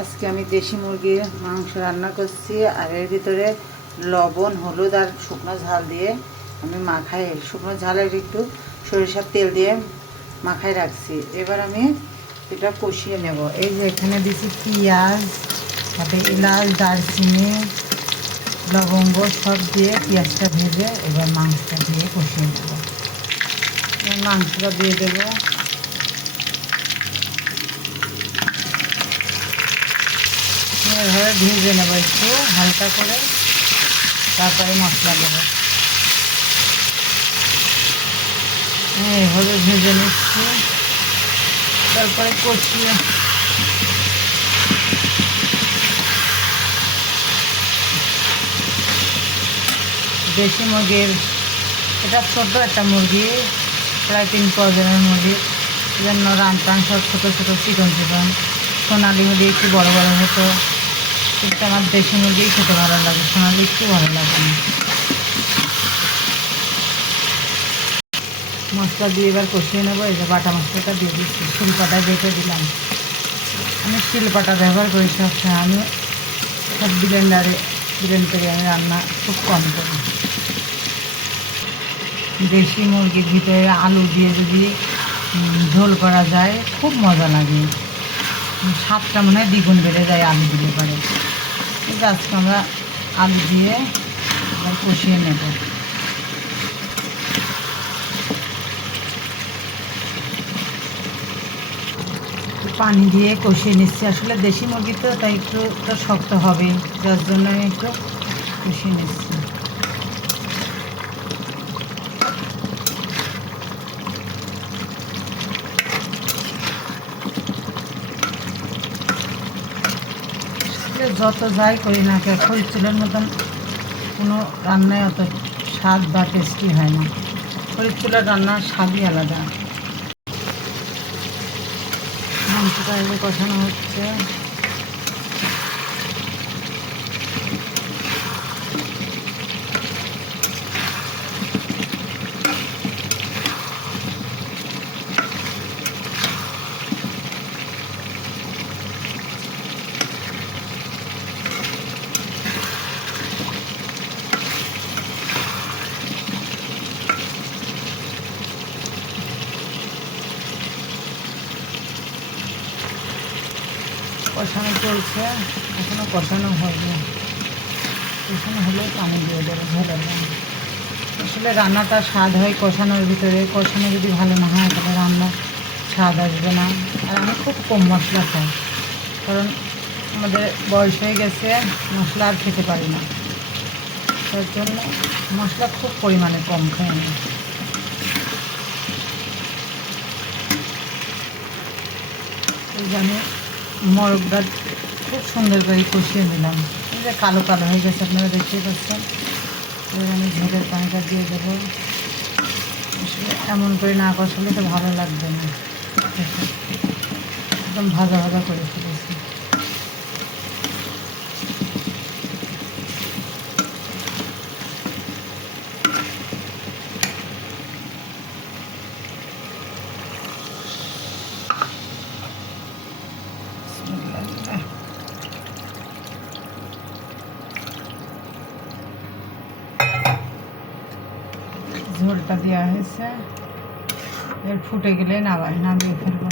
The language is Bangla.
আজকে আমি দেশি মুরগির মাংস রান্না করছি, আর এর ভিতরে লবণ, হলুদ আর শুকনো ঝাল দিয়ে আমি মাখাই, শুকনো ঝালের একটু সরিষার তেল দিয়ে মাখাই রাখছি। এবার আমি এটা কষিয়ে নেব। এই যে এখানে দিচ্ছি পেঁয়াজ, তারপরে এলাচ, দারচিনি, লবঙ্গ সব দিয়ে পেঁয়াজটা ভেজে এবার মাংসটা দিয়ে কষিয়ে নেব। মাংসটা দিয়ে দেবো। এভাবে ভেজে নেব একটু হালকা করে, তারপরে মশলা দেবো। এভাবে ভেজে নিচ্ছি, তারপরে কষিয়ে দেশি মুরগির, এটা ছোটো একটা মুরগি, প্রায় 3 প্রজনের মুরগি, জন্য রান সব ছোটো ছোটো চিকন চিকন। সোনালি মুরগি একটু বড়ো বড়ো হতো, কিন্তু আমার দেশি মুরগি খেতে ভালো লাগে, সোনালি একটু ভালো লাগে না। মশলা দিয়ে এবার কষিয়ে নেবো। এই যে বাটা মশলাটা দিয়ে দিচ্ছি, শিলপাটা বেটে দিলাম। আমি শিলপাটা ব্যবহার করি সবসময়, আমি সব ব্লেন্ড করে আমি রান্না খুব কম করি। দেশি মুরগির ভিতরে আলু দিয়ে যদি ঝোল করা যায় খুব মজা লাগে, স্বাদটা মনে হয় দ্বিগুণ বেড়ে যায় আলু দিলে পারে। কিন্তু আজকে আমরা আলু দিয়ে এবার কষিয়ে নেব। পানি দিয়ে কষিয়ে নিচ্ছি, আসলে দেশি মুরগি তো তাই একটু শক্ত হবে, যার জন্য আমি একটু কষিয়ে নিচ্ছি। যত যাই করি না কে, খরিচ চুলের মতন কোনো রান্নায় অত স্বাদ বা টেস্টি হয় না। খরিচ চুলের রান্নার স্বাদই আলাদা। মাংসটা এবার কষানো হচ্ছে। কষানো চলছে, এখনও কষানো হয়নি। কষানো হলে পানি দিয়ে দেবো ঝোলের জন্য। আসলে রান্নাটা স্বাদ হয় কষানোর ভিতরে, কষানো যদি ভালো না হয় তাহলে রান্না স্বাদ আসবে না। আর আমি খুব কম মশলা খাই, কারণ আমাদের বয়স হয়ে গেছে, মশলা আর খেতে পারি না, তার জন্য মশলা খুব পরিমাণে কম খাই আমি। এই যে আমি মোরগটা খুব সুন্দর করে কষিয়ে নিলাম। এই যে কালো কালো হয়ে গেছে, আপনারা দেখতেই পাচ্ছেন। এবার আমি ঝোলের পানিটা দিয়ে দেবো। আসলে এমন করে না কষালে তো ভালো লাগবে না, একদম ভাজা ভাজা করে ফেলেছি। ঝোলটা দেওয়া হয়েছে, এর ফুটে গেলে নামিয়ে ফেলবো।